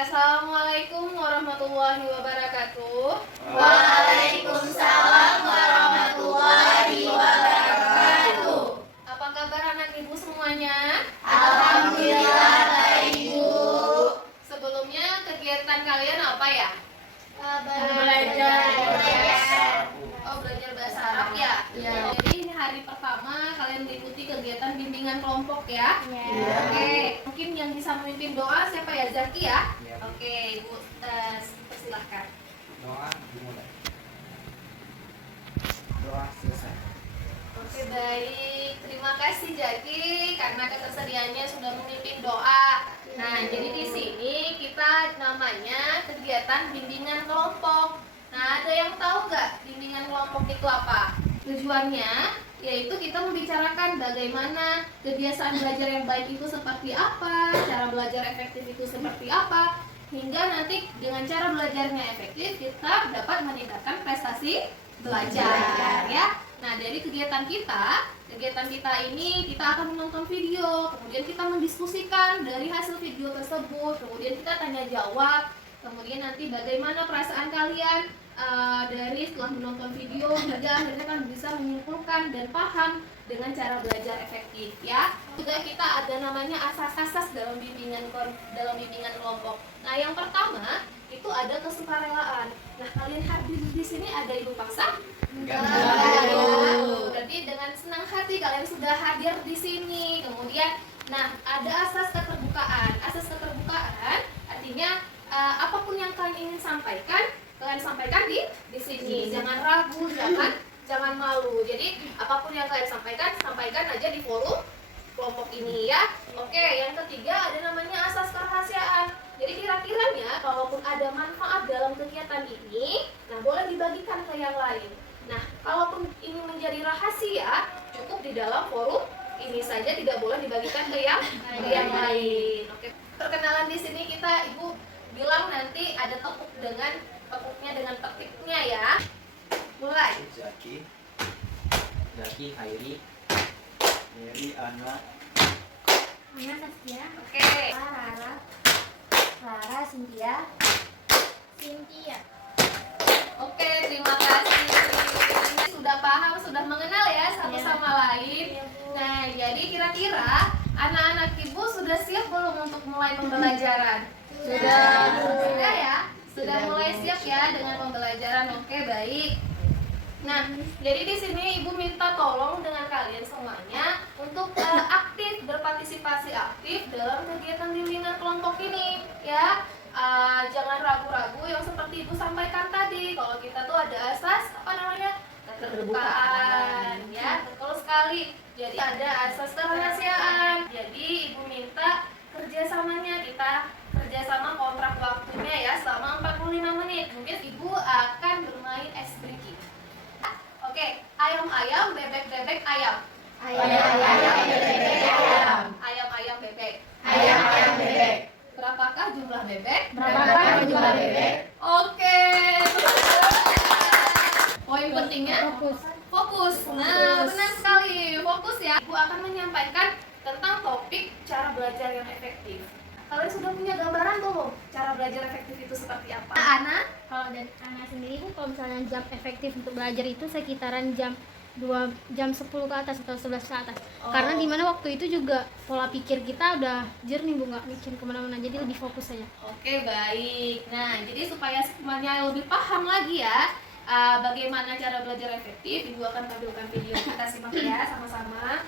Assalamualaikum warahmatullahi wabarakatuh. Waalaikumsalam warahmatullahi wabarakatuh. Apa kabar anak ibu semuanya? Alhamdulillah baik Bu. Sebelumnya kegiatan kalian apa ya? Belajar. Oh, belajar bahasa Arab ya? Iya. Jadi ini hari pertama kalian mengikuti kegiatan bimbingan kelompok ya? Iya. Oke, mungkin yang bisa memimpin doa siapa ya? Zaki ya? Oke, Ibu persilahkan. Doa dimulai. Doa selesai. Oke, baik. Terima kasih Zaki karena ketersediaannya sudah memimpin doa. Nah, jadi di sini kita namanya kegiatan bimbingan kelompok. Nah, ada yang tahu nggak bimbingan kelompok itu apa? Tujuannya yaitu kita membicarakan bagaimana kebiasaan belajar yang baik itu seperti apa, cara belajar efektif itu seperti apa, hingga nanti dengan cara belajarnya efektif kita dapat meningkatkan prestasi belajar ya. Nah, dari kegiatan kita ini kita akan menonton video, kemudian kita mendiskusikan dari hasil video tersebut, kemudian kita tanya jawab, kemudian nanti bagaimana perasaan kalian dari setelah menonton video hingga akhirnya kan bisa menyimpulkan dan paham dengan cara belajar efektif ya. Juga kita ada namanya asas-asas dalam bimbingan kelompok. Nah, yang pertama itu ada kesukarelaan. Nah, kalian hadir di sini ada ibu paksa? Enggak. Berarti dengan senang hati kalian sudah hadir di sini. Kemudian, nah ada asas keterbukaan. Asas keterbukaan artinya apapun yang kalian ingin sampaikan, kalian sampaikan di sini. Jangan ragu, jangan malu. Jadi apapun yang kalian sampaikan aja di forum kelompok ini ya. Oke, yang ketiga ada namanya asas kerahasiaan. Jadi kira-kiranya kalaupun ada manfaat dalam kegiatan ini, nah boleh dibagikan ke yang lain. Nah, kalaupun ini menjadi rahasia, cukup di dalam forum ini saja, tidak boleh dibagikan ke yang lain. Oke. Perkenalan di sini kita Ibu bilang nanti ada tepuknya dengan petiknya ya. Mulai. Zaki, Hairi, Mary, Ana, Saskia. Oke. Rara, Cynthia. Oke, terima kasih. Sudah paham, sudah mengenal ya satu sama lain. Nah, jadi kira-kira anak-anak Ibu sudah siap belum untuk mulai pembelajaran? Sudah ya? Sudah mulai siap ya dengan pembelajaran. Oke, baik. Nah, jadi di sini Ibu minta tolong dengan kalian semuanya untuk aktif, berpartisipasi aktif dalam kegiatan bimbingan kelompok ini, ya. Jangan ragu-ragu yang seperti Ibu sampaikan tadi. Kalau kita tuh ada asas apa namanya? Keterbukaan, ya. Betul sekali. Jadi ada asas kerahasiaan. Jadi Ibu minta kerjasamanya, kita kerjasama kontrak waktunya ya selama 45 menit. Mungkin Ibu akan bermain ice breaking. Oke, ayam-ayam, bebek-bebek, ayam. Ayam-ayam, bebek-bebek, ayam. Ayam-ayam, bebek. Ayam-ayam, bebek. Berapakah jumlah bebek? Berapakah jumlah bebek? Oke. Poin pentingnya fokus. Nah, benar sekali. Fokus ya. Ibu akan menyampaikan tentang topik cara belajar yang efektif. Kalian sudah punya gambaran belum cara belajar efektif itu seperti apa? Ana? Kalau dari anak sendiri Bu, kalau misalnya jam efektif untuk belajar itu sekitaran jam 10 ke atas atau 11 ke atas. Karena dimana waktu itu juga pola pikir kita udah jernih Bu, nggak mikir kemana-mana, jadi lebih fokus saja. Oke, baik. Nah, jadi supaya semuanya lebih paham lagi ya bagaimana cara belajar efektif, Ibu akan tampilkan video. Kita simak ya sama-sama.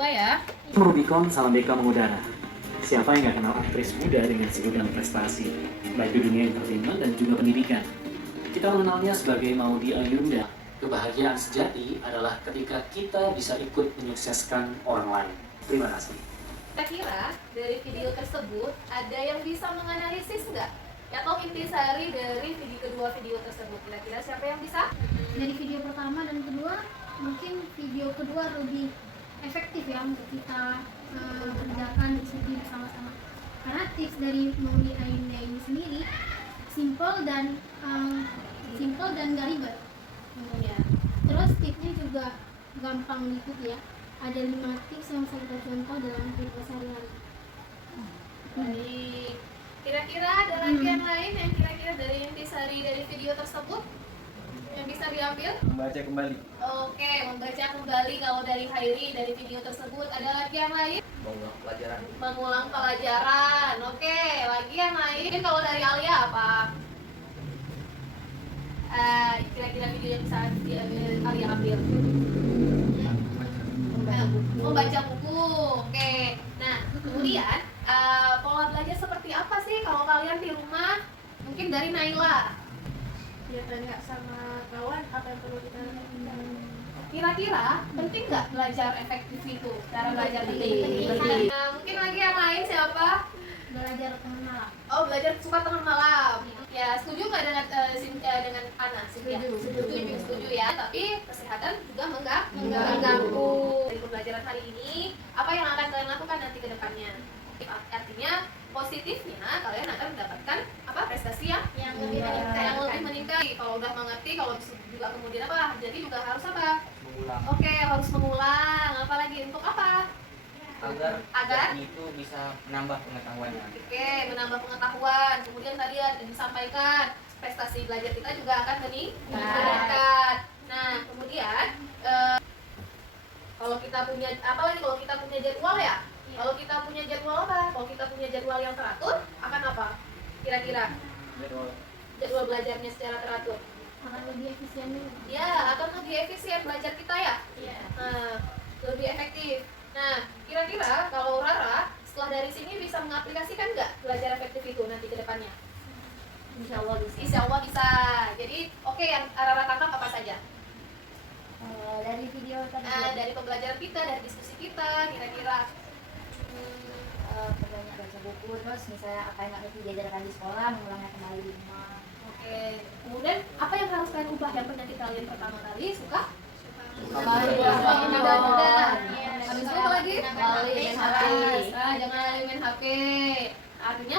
coba ya. Rubicon Salameka mengudara. Siapa yang gak kenal aktris muda dengan segudang prestasi, baik di dunia entertainment dan juga pendidikan. Kita mengenalnya sebagai Maudy Ayunda. Kebahagiaan sejati adalah ketika kita bisa ikut menyukseskan orang lain. Terima kasih. Kira-kira dari video tersebut ada yang bisa menganalisis nggak? Atau intisari dari kedua video tersebut? Kira-kira siapa yang bisa? Dari video pertama dan kedua, mungkin video kedua lebih efektif ya untuk kita kerjakan diskusi bersama-sama. Karena tips dari Maudy Ayunda ini sendiri simple dan gak ribet. Tentunya. Terus tipsnya juga gampang diikuti ya. Ada 5 tips yang bisa kita contoh dalam kehidupan sehari-hari. Baik. Kira-kira ada latihan lain yang kira-kira dari intisari dari video tersebut yang bisa diambil? Membaca kembali. Oke, membaca kembali kalau dari Hairi dari video tersebut. Ada latihan lain? Mengulang pelajaran. Mengulang pelajaran. Oke, lagi yang lain. Mungkin kalau dari Alia apa? Kira-kira video yang bisa Alia ambil? Membaca buku. Oke. Nah, kemudian pola belajar seperti apa sih kalau kalian di rumah? Mungkin dari Naila. Ya tanya sama kawan apa yang perlu kita lakukan. Kira-kira penting nggak belajar efektif itu? Cara belajar penting. Nah, mungkin lagi yang lain siapa? Belajar tengah malam. Oh, belajar suka tengah malam. Ya, setuju nggak dengan dengan Ana? Setuju ya. Tapi kesehatan juga mengganggu. Dari pembelajaran hari ini, apa yang akan kalian lakukan nanti ke depannya? Artinya positifnya kalian akan mendapatkan apa prestasi yang lebih meningkat. Kalau udah mengerti, kalau juga kemudian apa? Jadi juga harus apa? Mengulang. Oke, harus mengulang. Apalagi untuk apa? Agar itu bisa menambah pengetahuannya. Oke, menambah pengetahuan. Kemudian tadi ada disampaikan prestasi belajar kita juga akan meningkat. Nah, kemudian kalau kita punya apalagi kalau kita punya jadwal ya. Kalau kita punya jadwal apa? Kalau kita punya jadwal yang teratur, akan apa? Kira-kira jadwal belajarnya secara teratur. Akan lebih efisien nih. Ya, akan lebih efisien belajar kita ya. Nah, lebih efektif. Nah, kira-kira kalau Rara setelah dari sini bisa mengaplikasikan nggak belajar efektif itu nanti ke depannya? Insya Allah bisa. Insya Allah bisa. Jadi, oke, yang Rara tangkap apa saja? Dari video tadi Dari pembelajaran kita, dari diskusi kita, kira-kira banyak baca buku, terus misalnya apa yang nggak mesti diajarkan di sekolah mengulangnya kembali di rumah. oke. Kemudian, apa yang harus kalian ubah yang penyakit kalian pertama kali? Suka? Habis itu apa lagi? Main HP. Jangan main HP. Artinya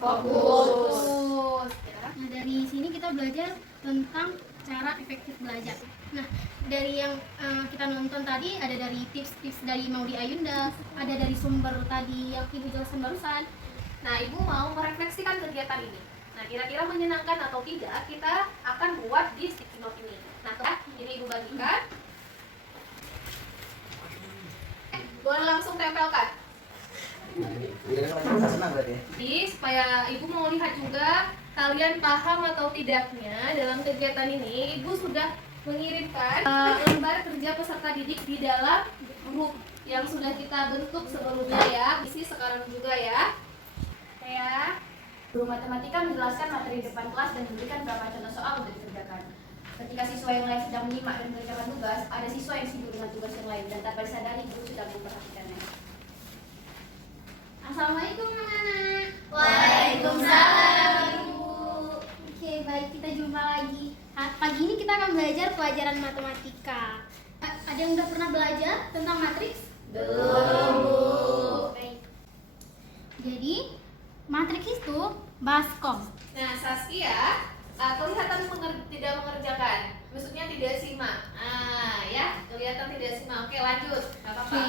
Fokus. Ya. Nah, dari sini kita belajar tentang cara efektif belajar. Nah, dari yang kita nonton tadi ada dari tips-tips dari Maudy Ayunda, ada dari sumber tadi yang Ibu jelaskan barusan. Nah, Ibu mau merefleksikan kegiatan ini. Nah, kira-kira menyenangkan atau tidak, kita akan buat di sticky note ini. Nah, ini Ibu bagikan. Boleh langsung tempelkan. Senang berarti ya? Jadi, supaya Ibu mau lihat juga kalian paham atau tidaknya dalam kegiatan ini, Ibu sudah mengirimkan lembar kerja peserta didik di dalam grup yang sudah kita bentuk sebelumnya ya. Isi sekarang juga ya. Ya. Guru matematika menjelaskan materi depan kelas dan memberikan beberapa contoh soal untuk dikerjakan. Ketika siswa yang lain sedang menyimak dan mengerjakan tugas, ada siswa yang sibuk dengan tugas yang lain dan tanpa disadari guru sudah memperhatikannya. Assalamualaikum anak-anak. Waalaikumsalam, Ibu. Oke, baik, kita jumpa lagi. Pagi ini kita akan belajar pelajaran matematika. Ada yang udah pernah belajar tentang matriks? Belum, Bu. Baik. Jadi, matriks itu baskom. Nah, Saskia kelihatan tidak mengerjakan. Maksudnya tidak simak. Ya, kelihatan tidak simak. Oke, lanjut. Gak apa-apa. Oke,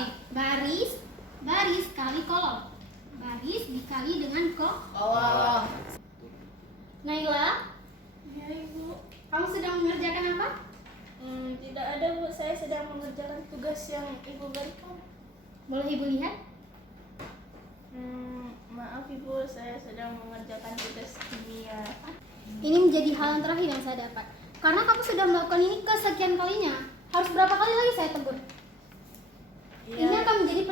baris kali kolom. Baris dikali dengan Oh. Naila, Ya Ibu, kamu sedang mengerjakan apa? tidak ada Bu, saya sedang mengerjakan tugas yang Ibu berikan. Boleh Ibu lihat? Maaf Ibu, saya sedang mengerjakan tugas kimia. Ini menjadi hal yang terakhir yang saya dapat. Karena kamu sudah melakukan ini kesekian kalinya. Harus berapa kali lagi saya tegur? Ini akan menjadi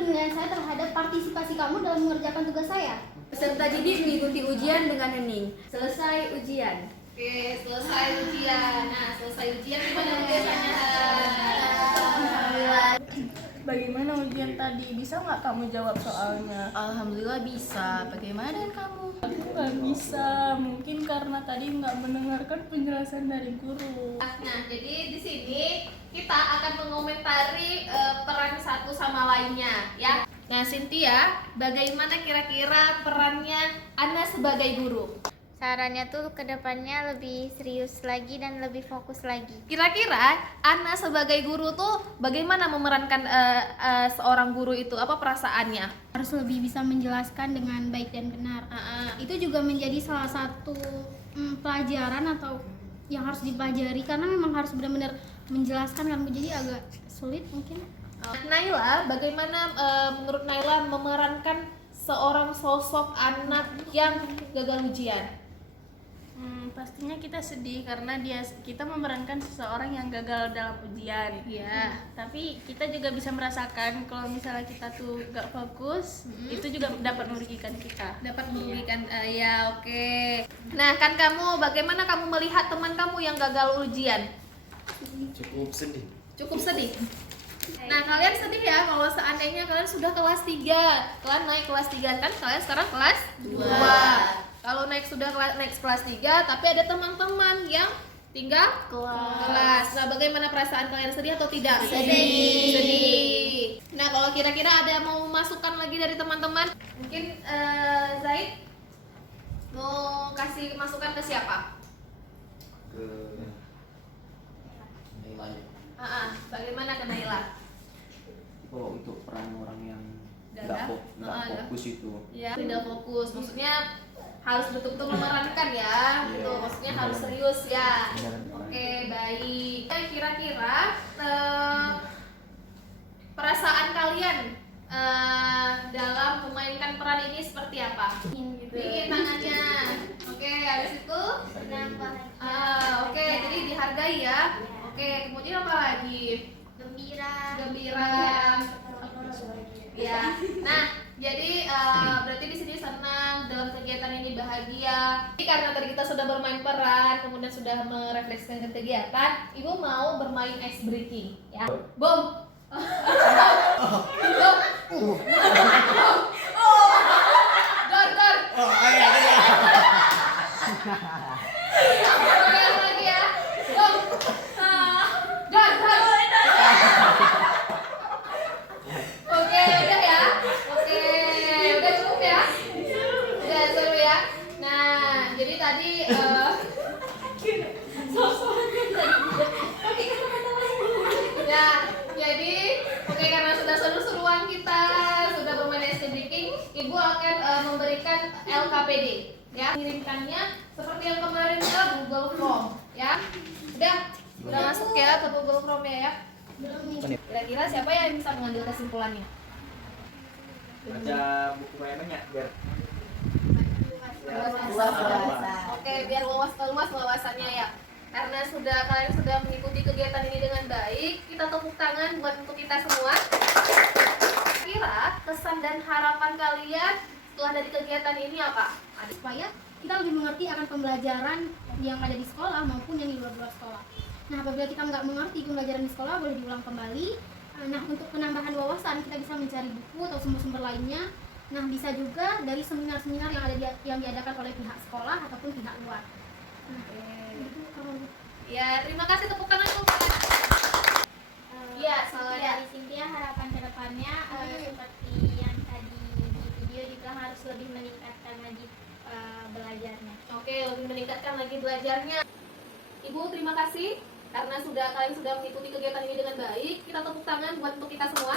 mengerjakan tugas saya. Peserta didik mengikuti ujian dengan hening. Selesai ujian. Oke, selesai ujian. Nah, selesai ujian gimana biasanya? Bagaimana ujian tadi? Bisa nggak kamu jawab soalnya? Alhamdulillah bisa. Bagaimana dengan kamu? Aku nggak bisa, mungkin karena tadi nggak mendengarkan penjelasan dari guru. Nah, jadi di sini kita akan mengomentari peran satu sama lainnya, ya. Nah, Cynthia, bagaimana kira-kira perannya Ana sebagai guru? Sarannya tuh kedepannya lebih serius lagi dan lebih fokus lagi. Kira-kira Ana sebagai guru tuh bagaimana memerankan seorang guru itu? Apa perasaannya? Harus lebih bisa menjelaskan dengan baik dan benar. Itu juga menjadi salah satu pelajaran atau yang harus dipelajari karena memang harus benar-benar menjelaskan kan, jadi agak sulit mungkin. Naila, bagaimana menurut Naila memerankan seorang sosok anak yang gagal ujian? Pastinya kita sedih karena kita memerankan seseorang yang gagal dalam ujian. Iya. Tapi kita juga bisa merasakan kalau misalnya kita tuh gak fokus, itu juga dapat merugikan kita. Dapat merugikan, ya oke. Nah, kan kamu, bagaimana kamu melihat teman kamu yang gagal ujian? Cukup sedih. Cukup sedih. Nah, kalian sedih ya kalau seandainya kalian sudah kelas 3, kalian naik kelas 3 kan? Kalian sekarang kelas 2. Kalau naik kelas 3, tapi ada teman-teman yang tinggal kelas. Nah, bagaimana perasaan kalian, sedih atau tidak? Sedih. Nah, kalau kira-kira ada mau masukan lagi dari teman-teman? Mungkin Zaid mau kasih masukan ke siapa? Ke nilai. Bagaimana ke Naila? Oh, untuk peran orang yang Dalam? nggak fokus itu. Ya, tidak fokus. Maksudnya harus betul-betul memerankan ya. Iya. Gitu. Maksudnya harus serius ya. Benar. Oke, baik. Kira-kira perasaan kalian dalam memainkan peran ini seperti apa? Dingin tangannya. Oke, habis itu oke, jadi dihargai ya. Oke, kemudian apa lagi? Gembira. Ya. Nah, jadi berarti di sini senang dalam kegiatan ini, bahagia. Jadi karena tadi kita sudah bermain peran, kemudian sudah merefleksikan kegiatan, Ibu mau bermain ice breaking, ya. Bom. Bom. Gor. Oke, lagi ya. Bom. Gor. Oke, udah ya. Oke, udah cukup ya. Udah seru ya. Nah, jadi tadi ya, jadi oke, karena sudah seru-seruan kita, sudah bermain ice breaking, Ibu akan memberikan LKPD ya. Kirimkannya seperti yang kemarin ke Google Form ya. Udah masuk ya ke Google Form ya. Kira-kira siapa yang bisa mengambil kesimpulannya? Baca buku mainannya biar Oke, biar luas wawasannya ya. Karena kalian sudah mengikuti kegiatan ini dengan baik, kita tepuk tangan buat untuk kita semua. Kira kesan dan harapan kalian setelah dari kegiatan ini apa? Supaya kita lebih mengerti akan pembelajaran yang ada di sekolah maupun yang di luar sekolah. Nah, apabila kita nggak mengerti pembelajaran di sekolah, boleh diulang kembali. Nah, untuk penambahan wawasan, kita bisa mencari buku atau sumber-sumber lainnya. Nah, bisa juga dari seminar-seminar yang diadakan oleh pihak sekolah ataupun pihak luar. Nah, itu kalau Ya, terima kasih, tepuk tangan untuk Iya, Kalau dari Cynthia, harapan kedepannya seperti yang tadi di video juga harus lebih meningkatkan lagi belajarnya. Oke, lebih meningkatkan lagi belajarnya. Ibu, terima kasih karena kalian sudah mengikuti kegiatan ini dengan baik. Kita tepuk tangan buat untuk kita semua.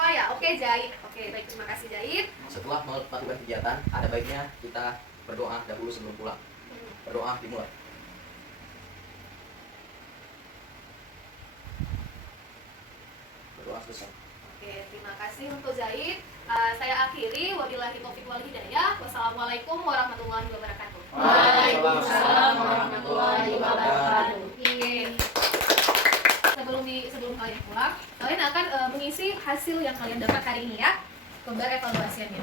Oh ya, oke Jahit. Oke, baik, terima kasih Jahit. Setelah melakukan kegiatan, ada baiknya kita berdoa dahulu sebelum pulang. Berdoa dimulai. Berdoa selesai. Oke, terima kasih untuk Zahid. Saya akhiri, wabillahi taufiq wal hidayah. Wassalamualaikum warahmatullahi wabarakatuh. Waalaikumsalam warahmatullahi wabarakatuh. Oke. Sebelum kalian pulang, kalian akan mengisi hasil yang kalian dapat hari ini ya. Kobar evaluasiannya.